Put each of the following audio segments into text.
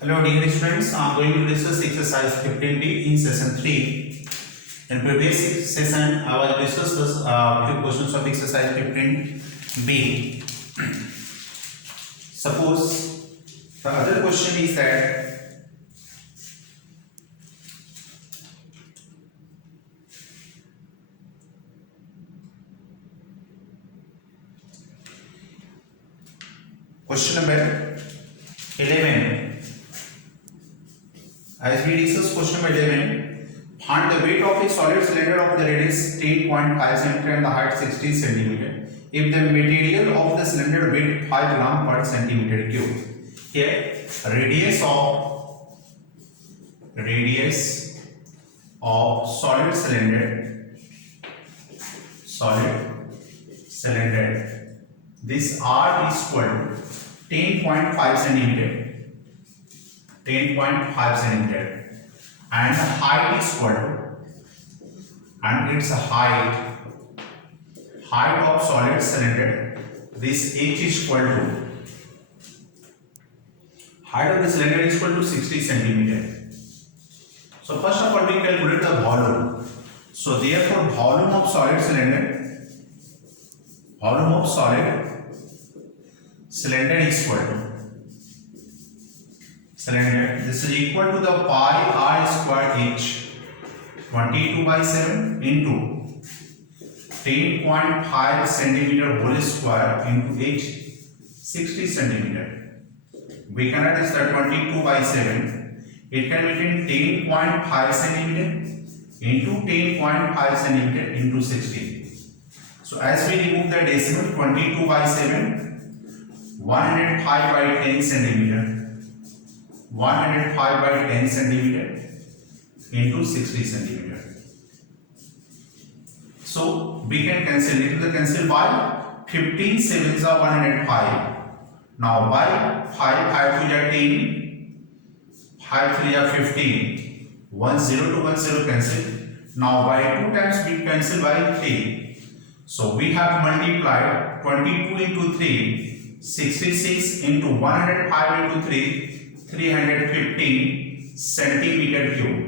Hello dear students, I am going to discuss exercise 15D in session 3. In previous session, I was discussed few questions of exercise 15B. Suppose the other question is that question number 11. As we discuss question number 11, find the weight of a solid cylinder of the radius 10.5 cm and the height 60 cm. If the material of the cylinder weight 5 gram per centimeter cube. Here, radius of solid cylinder. This R is equal to 10.5 centimeter. 10.5 centimeter and the height is equal to, and its height of solid cylinder, this h is equal to, height of the cylinder is equal to 60 centimeter. So first of all we calculate the volume. So therefore volume of solid cylinder is equal to cylinder, this is equal to the pi r square h 22/7 into 10.5 centimeter whole square into h 60 centimeter. We can add this 22/7. It can be written 10.5 centimeter into 10.5 centimeter into 60. So as we remove the decimal, 22/7, 105/10 centimeter. 105/10 centimeter into 60 centimeter. So we can cancel it. The cancel by 15 sevens are 105. Now by 5 to 10, 5 3 are 15. 1 0 to 1 0 cancel. Now by 2 times we cancel by 3. So we have multiplied 22 into 3, 66 into 105 into 3. 315 centimeter cube.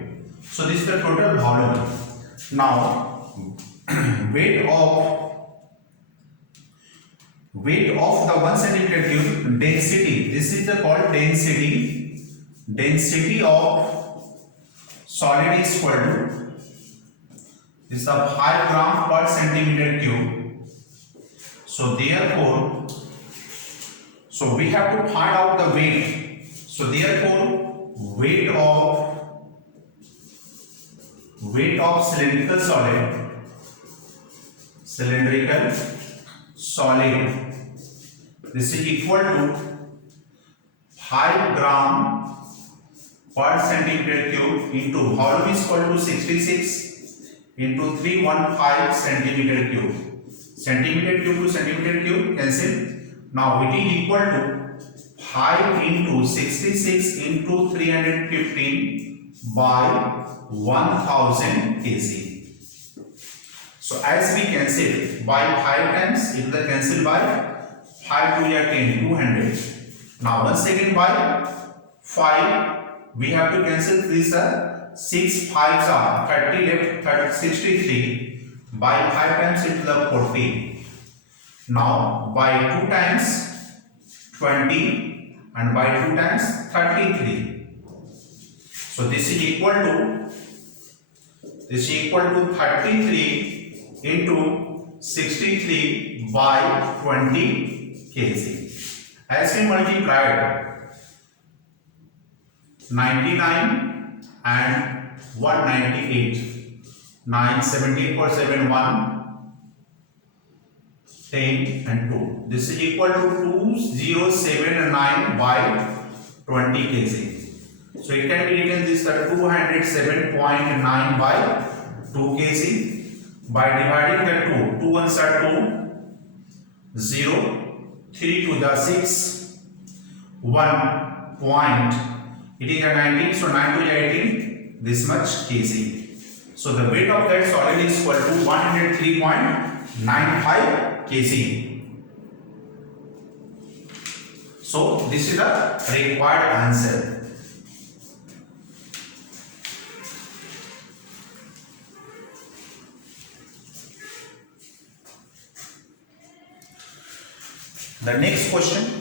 So this is the total volume. Now weight of the 1 centimeter cube density. This is the called density. Density of solid is equal to, this is the 5 gram per centimeter cube. So therefore, so we have to find out the weight. So therefore weight of cylindrical solid, this is equal to 5 gram per centimeter cube into volume is equal to 66 into 315 centimeter cube. Centimeter cube to centimeter cube cancel. Now it is equal to 5 into 66 into 315 by 1000 kg. So as we cancel by 5 times, it will cancel by 5 to 10, 200. Now once again by 5, we have to cancel this 6 5s are 30 left, 63. By 5 times it will 40. Now by 2 times 20. And by 2 times 33. So this is equal to 33 into 63 by 20 kg. As we multiplied 99 and 198, 9 17 for 7 1, 10 and 2. This is equal to 2079 by 20 kg. So it can be written this 207.9 by 2 kg. By dividing the 2 ones are 2, 0, 3 to the 6, 1 point. It is a 19, so 9 to the 18, this much kg. So the weight of that solid is equal to 103.95 kg. So this is the required answer. The next question.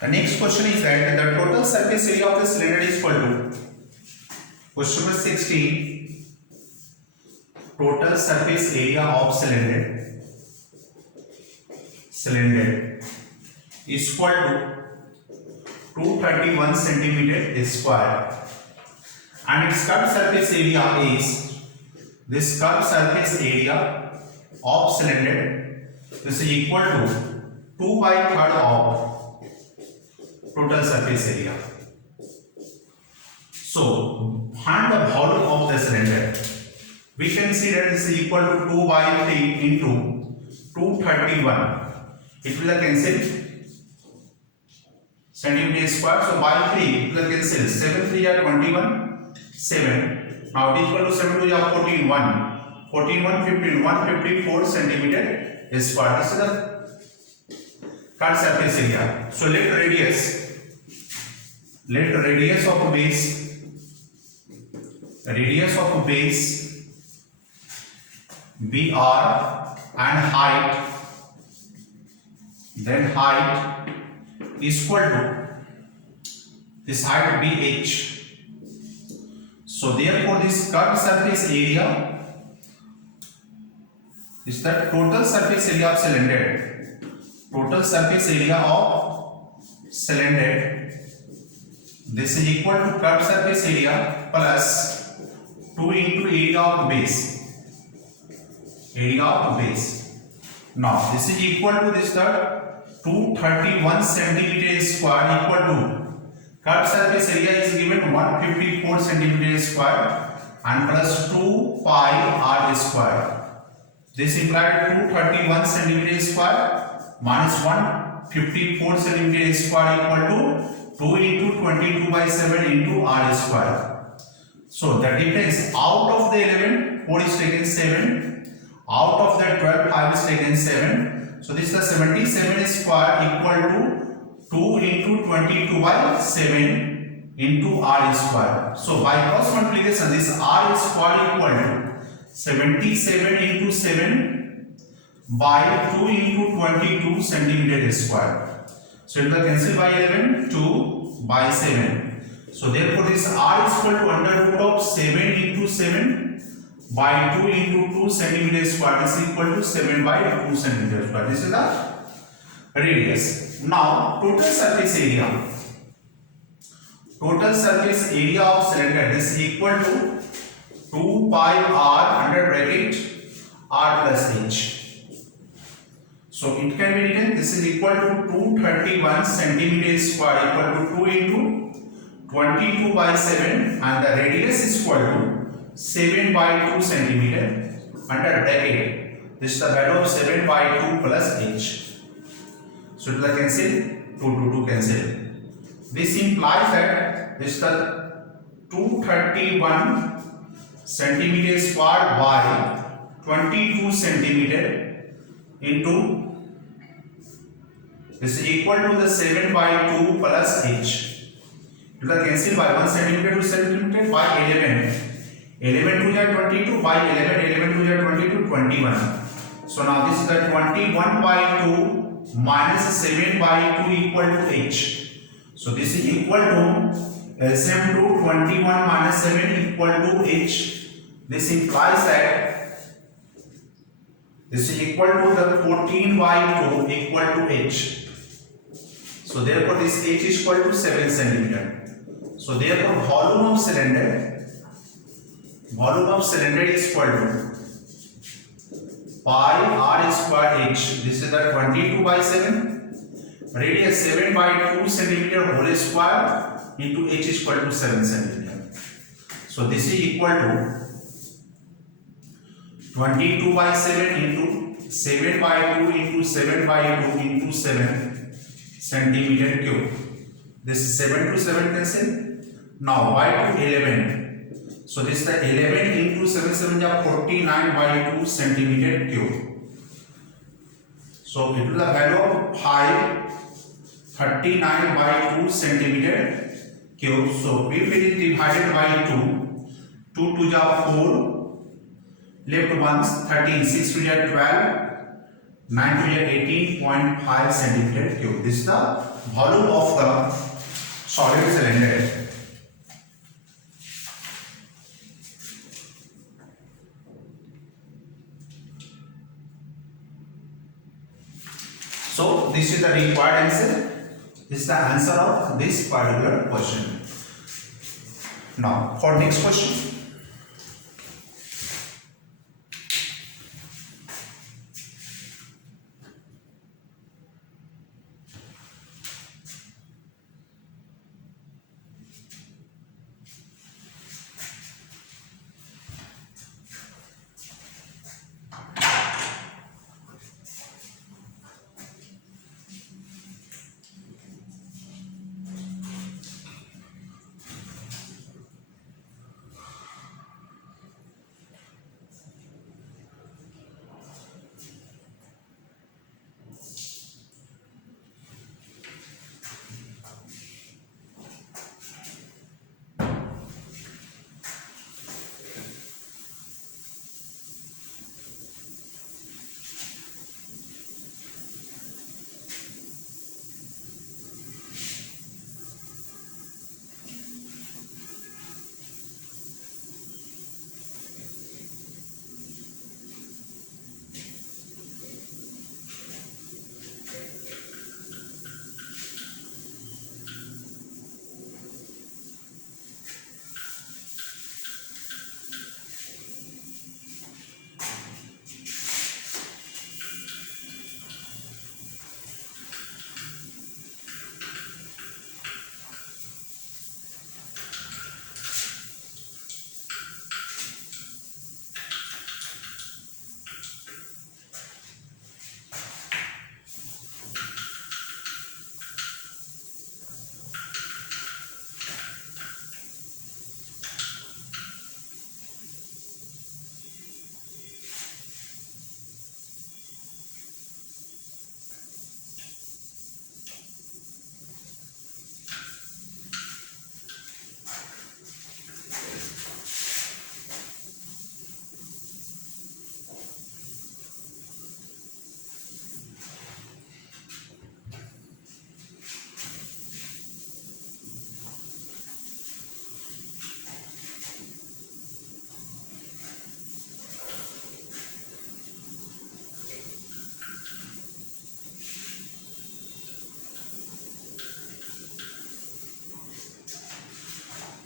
The next question is that the total surface area of the cylinder is equal to, question number 16, total surface area of cylinder is equal to 231 centimeter square, and its curved surface area is, this curved surface area of cylinder, this is equal to 2/3 of total surface area. So find the volume of the cylinder. We can see that this is equal to 2/3 into 231. It will cancel centimeter square. So by 3 it will cancel. 7 3 are 21. 7. Now it is equal to 7 2 are 14. 1. 14 1 15. 154 centimeter square. This is the curved surface area. So let radius of a base be r, and height is equal to this height bh. So therefore this curved surface area is the total surface area of cylinder. Total surface area of cylinder, this is equal to curved surface area plus 2 into area of base. Now this is equal to this, the 231 centimeter square equal to curved surface area is given 154 centimeter square and plus 2 pi r square. This implied 231 centimeter square minus 154 centimeter square equal to 2 into 22/7 into r square. So the difference out of the 11, 4 is taken 7. Out of the 12, 5 is taken 7. So this is the 77 square equal to 2 into 22/7 into r square. So by cross multiplication, this r square equal to 77 into 7 by 2 into 22 centimeter square. So it will cancel by 11, 2 by 7. So therefore this r is equal to under root of 7 into 7 by 2 into 2 centimeter square. This is equal to 7 by 2 centimeter square. This is the radius. Now total surface area. Total surface area of cylinder, this is equal to 2 pi r under bracket r plus h. So it can be written, this is equal to 231 centimeter square equal to 2 into 22/7 and the radius is equal to 7 by 2 centimeter under bracket. This is the value of 7 by 2 plus h. So it will cancel, 2 cancel. This implies that this is the 231 centimeter square by 22 centimeter into, this is equal to the 7 by 2 plus h. It will cancel by 1 centimeter to centimeter by 11. 11 2 are 22 by 11, 11 2 are 22, 21. So now this is the 21 by 2 minus 7 by 2 equal to h. So this is equal to LCM to 21 minus 7 equal to h. This implies that this is equal to the 14 by 2 equal to h. So therefore this h is equal to 7 centimeter. So therefore volume of cylinder is equal to pi r square h. This is the 22 by 7. Radius 7 by 2 centimeter whole square into h is equal to 7 centimeter. So this is equal to 22 by 7 into 7 by 2 into 7 by 2 into 7 centimeter cube. This is 7 to 7 cancel. Now y to 11. So this is the 11 into 7 7 is 49 by 2 centimeter cube. So it will the value of pi 39 by 2 centimeter cube. So if it is divided by 2, 2 to the 4, left ones 13, 6 to the 12, 9 to the 18.5 centimeter cube. This is the volume of the solid cylinder. So this is the required answer. This is the answer of this particular question. Now for next question.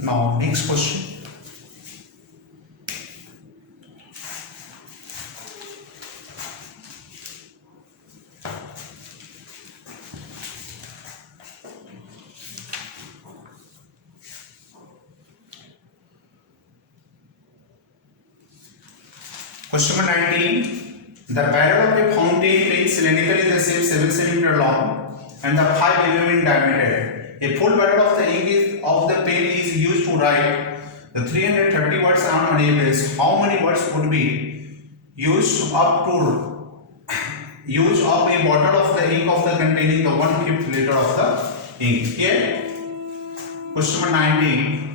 Now next question. Question number 19. The barrel of a fountain pen cylindrical in the shape 7 cm long and the 5 mm in diameter. A full barrel of the ink of the pen is used to write the 330 words on average. How many words would be used up use of a bottle of the ink of the containing the 1/5 liter of the ink? Here, question number 19.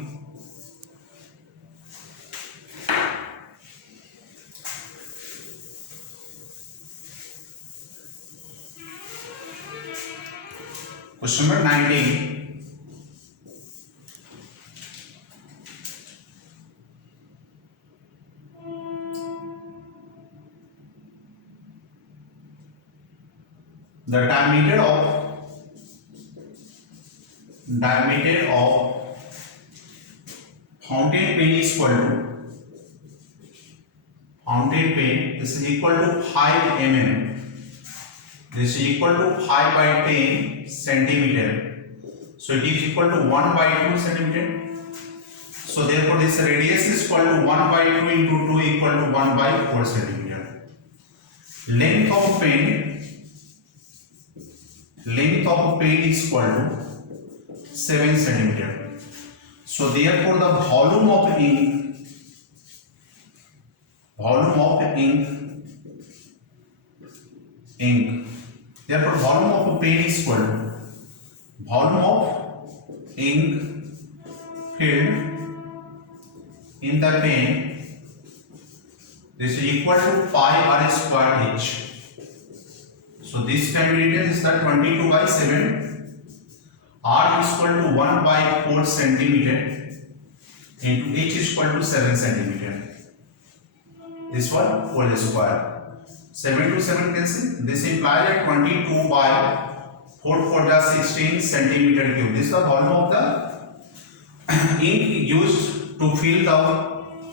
Question number 19. The diameter of fountain pen is equal to this is equal to 5 mm. This is equal to 5 by 10 centimeter. So it is equal to 1 by 2 centimeter. So therefore this radius is equal to 1 by 2 into 2 equal to 1 by 4 centimeter. Length of pen is equal to 7 centimeter. So therefore the volume of ink therefore volume of pen is equal to volume of ink filled in the pen. This is equal to pi r square h. So this can be written as the 22 by 7. R is equal to 1 by 4 centimeter into h is equal to 7 centimeter. This one whole square. 7 to 7 cancel. This implies that 22 by 4 for the 16 centimeter cube. This is the volume of the ink used to fill the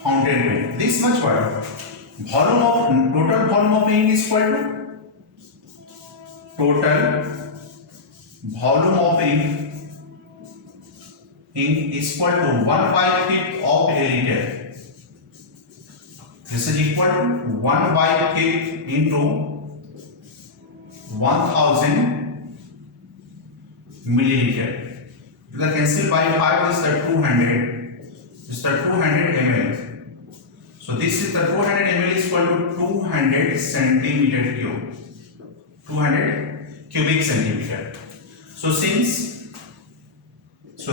fountain pen. This much what? Total volume of ink is equal to total volume of ink is equal to 1 by 5th of a liter. This is equal to 1 by 5th into 1000 milliliter. If the cancel by 5 is the 200. This is the 200 ml. So this is the 200 ml is equal to 200 centimeter cube. 200 cubic centimeter. So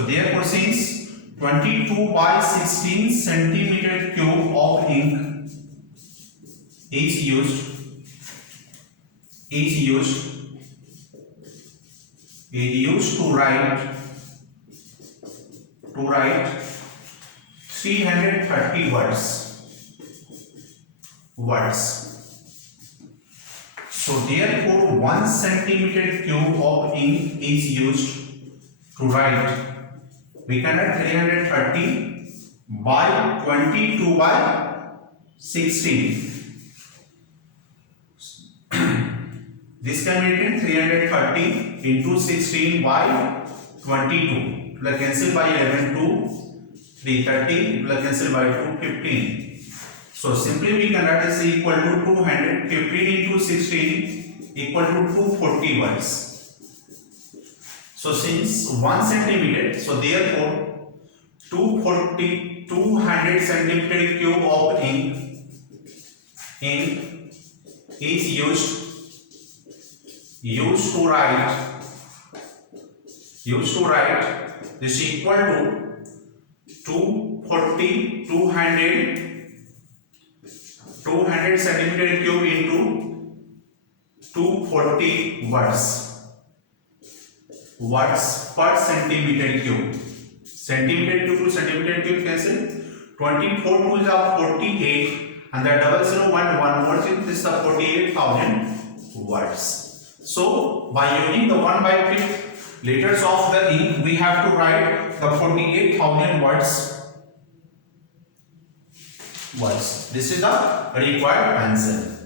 therefore since 22 by 16 centimeter cube of ink is used to write 330 words. So therefore 1 centimeter cube of ink is used to write. We can write 330 by 22 by 16. This can be written 330 into 16 by 22. It will cancel by 11 to 330. It will cancel by 2 15. So simply we can write this equal to 200. 15 into 16 equal to 240 words. So since 1 centimeter, so therefore 200 centimeter cube of ink is used to write this equal to 200 centimeter cube into 240 words per centimeter cube. Centimeter cube to centimeter cube cancel. 24 to is 48 and the 0011 words is the 48,000 words. So by using the 1 by 5th liters of the ink, we have to write the 48,000 words. This is the required answer.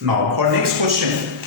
Now for next question.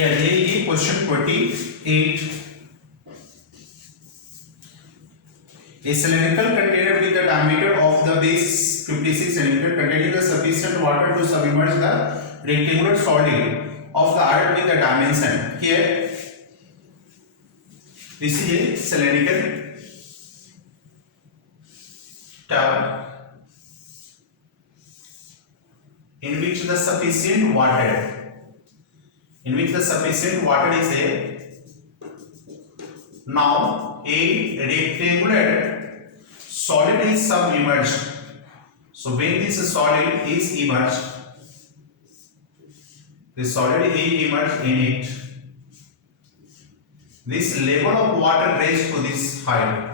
ये question 28. A cylindrical container with the diameter of the base 56 cm containing the sufficient water to submerge the rectangular solid of the earth with the dimension. Here, this is a cylindrical tub in which the sufficient water is there. Now a rectangular solid is submerged. So when this solid is immersed, the solid is immersed in it, this level of water raised to this height.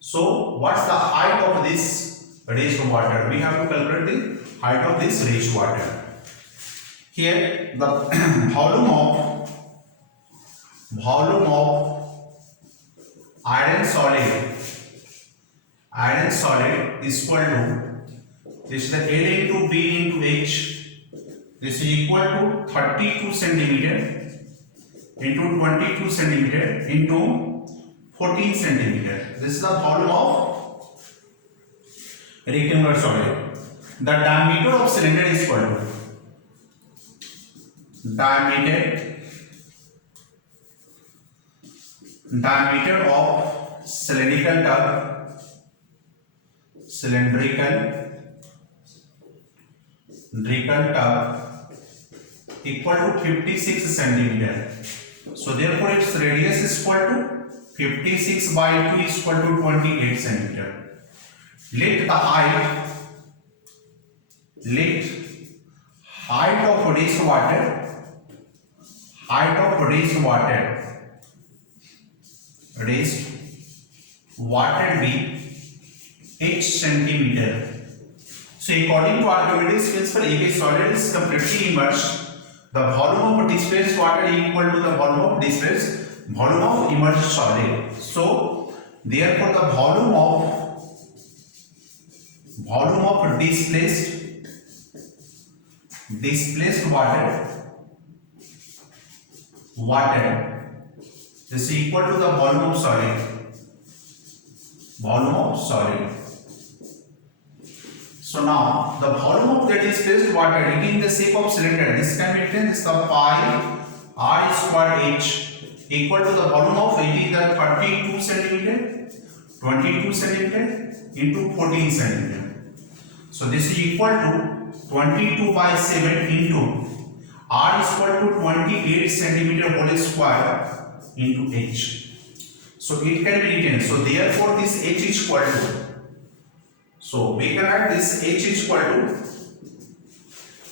So what's the height of this raised water? We have to calculate the height of this raised water. Here the volume of iron solid is equal to this is the L into B into H. This is equal to 32 centimeter into 22 centimeter into 14 centimeter. This is the volume of rectangular solid. The diameter of cylinder is equal to diameter of cylindrical tub equal to 56 centimeter. So therefore its radius is equal to 56 by 2 is equal to 28 centimeter. Let the height of raised water be h centimeter. So according to Archimedes principle, if a solid is completely immersed, the volume of displaced water is equal to the volume of immersed solid. So therefore the volume of displaced water is equal to the volume of solid. So now the volume of the displaced water in the shape of cylinder, this can be written as the pi r square h equal to the volume of it is the 32 centimeter, 22 centimeter into 14 centimeter. So this is equal to 22 by 7 into r is equal to 28 centimeter whole square into h. So it can be written. So therefore this h is equal to. So we can write this h is equal to.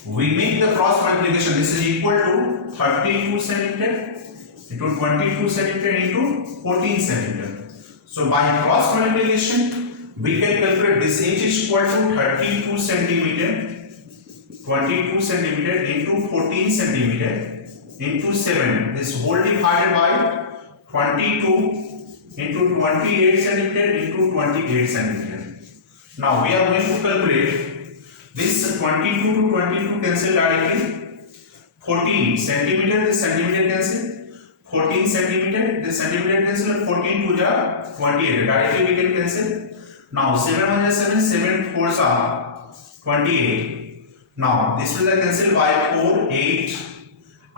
We make the cross multiplication. This is equal to 32 centimeter into 22 centimeter into 14 centimeter. So by cross multiplication, we can calculate this h is equal to 32 centimeter, 22 centimeter into 14 centimeter into 7. This whole divided by 22 into 28 centimeter into 28 centimeter. Now we are going to calculate this 22 to 22 cancel directly. 14 centimeter, the centimeter cancel. 14 centimeter, the centimeter cancel. 14 to the 28 directly we can cancel. Now 7 1 is 7, 7 4s are 28. Now this will cancel by 4, 8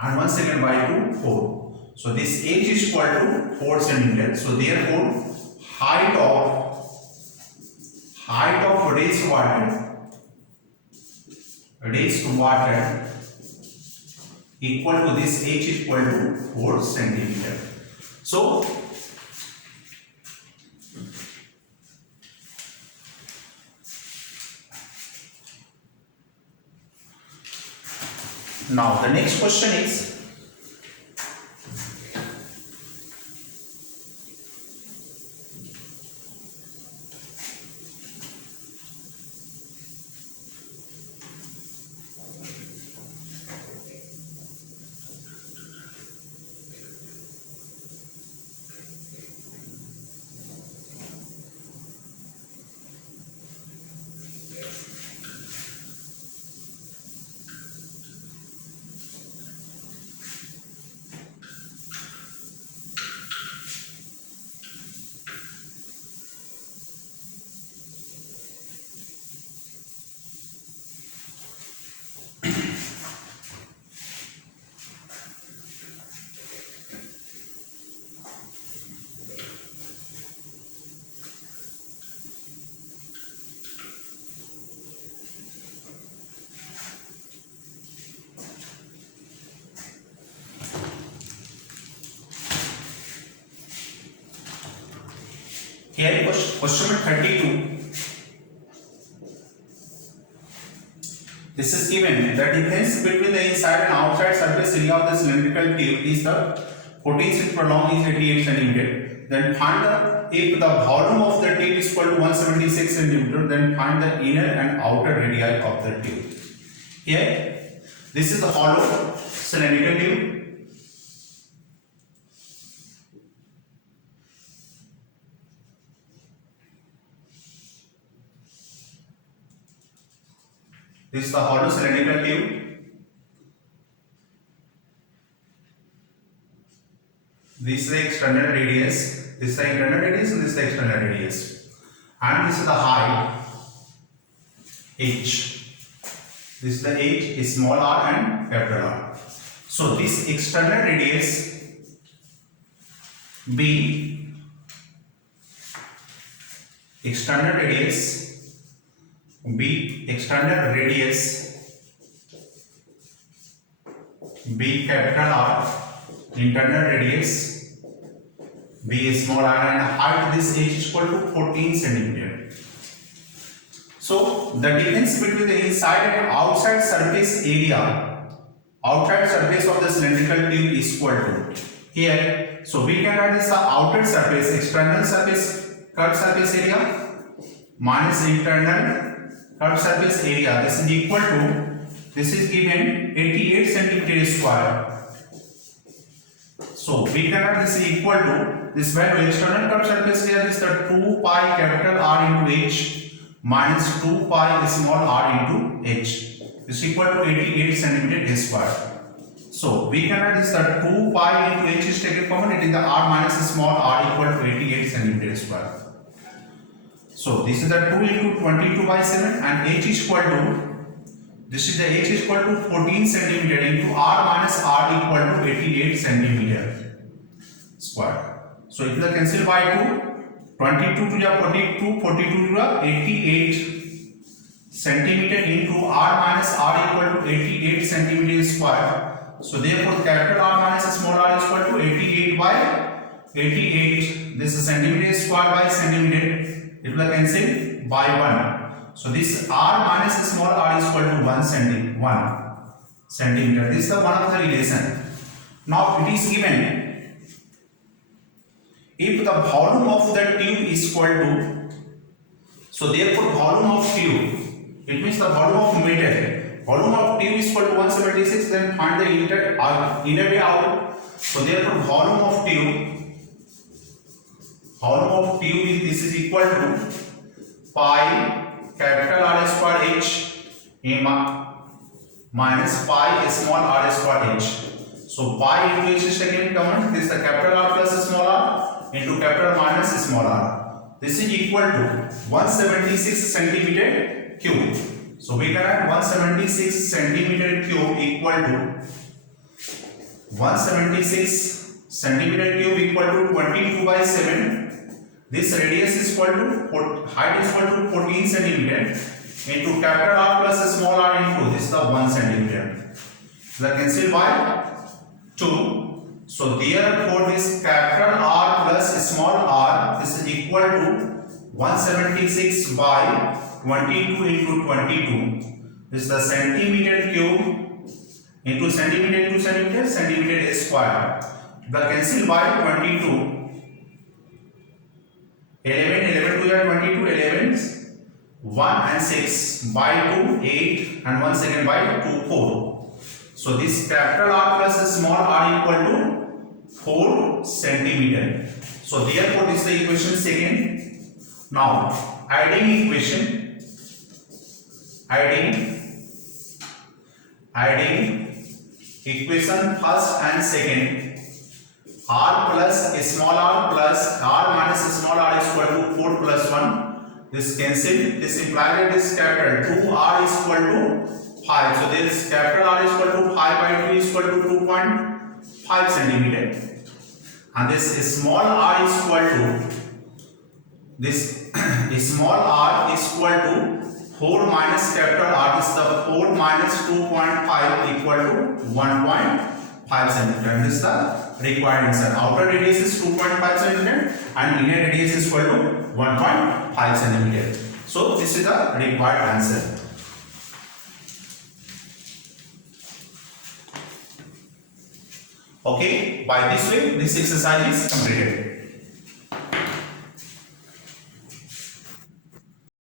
and 1 second by 2, 4. So this h is equal to 4 centimeter. So therefore height of raised water equal to this h is equal to 4 centimeter. So now the next question is Here question number 32. This is given. The difference between the inside and outside surface area of the cylindrical tube is the 14 cm long is 88 cm. Then find the, if the volume of the tube is equal to 176 cm, then find the inner and outer radii of the tube. Here, this is the hollow cylindrical tube. This is the hollow cylindrical tube. This is the external radius. This is the internal radius and this is the external radius. And this is the height h. This is the h, small r and capital R. So this external radius B, external radius B, external radius B capital R, internal radius B small r, and height this h is equal to 14 cm. So the difference between the inside and outside surface area, outside surface of the cylindrical tube is equal to here. So we can write this the outer surface, external surface curved surface area minus internal curved surface area. This is equal to, this is given 88 centimeter square. So we can write this is equal to, this value external curved surface area is the 2 pi capital R into h minus 2 pi small r into h. This is equal to 88 centimeter square. So we can write this the 2 pi into h is taken common, it is the r minus small r equal to 88 centimeter square. So this is the 2 into 22 by 7 and h is equal to, this is the h is equal to 14 centimeter into r minus r equal to 88 centimeter square. So if you cancel by 2, 22 to the 42, 42 to the 88 centimeter into r minus r equal to 88 centimeter square. So therefore capital R minus small r is equal to 88 by 88. This is centimeter square by centimeter. It will cancel by 1. So this r minus small r is equal to 1 centimeter. This is the one of the relation. Now it is given, if the volume of the tube is equal to, so therefore volume of tube, it means the volume of metal, volume of tube is equal to 176, then find the inner way out. So therefore volume of tube is, this is equal to pi capital R square h minus pi small r square h. So pi into h is taken common, this is the capital R plus small r into capital minus small r. This is equal to 176 centimeter cube. So we can write 176 centimeter cube equal to 176 centimeter cube equal to 22 by 7. This radius is equal to, height is equal to 14 centimeter into capital R plus small r into, this is the 1 centimeter. The cancel by 2. So therefore this capital R plus small r, this is equal to 176 by 22 into 22. This is the centimeter cube into centimeter square. The cancel by 22. 11 to the 22, 11, 1 and 6 by 2, 8 and 1 second by 2, 4. So this capital R plus small r equal to 4 centimeter. So therefore this is the equation second. Now adding equation first and second. R plus small r plus r minus small r is equal to 4 plus 1. This cancel. This implies that this capital 2r is equal to 5. So this capital R is equal to 5 by 2 is equal to 2.5 centimeter. And this small r is equal to, this small r is equal to 4 minus capital R. This is the 4 minus 2.5 equal to 1.5 centimeter. And this is the required answer. Outer radius is 2.5 centimeter and inner radius is equal to 1.5 centimeter. So this is the required answer. Okay, by this way this exercise is completed.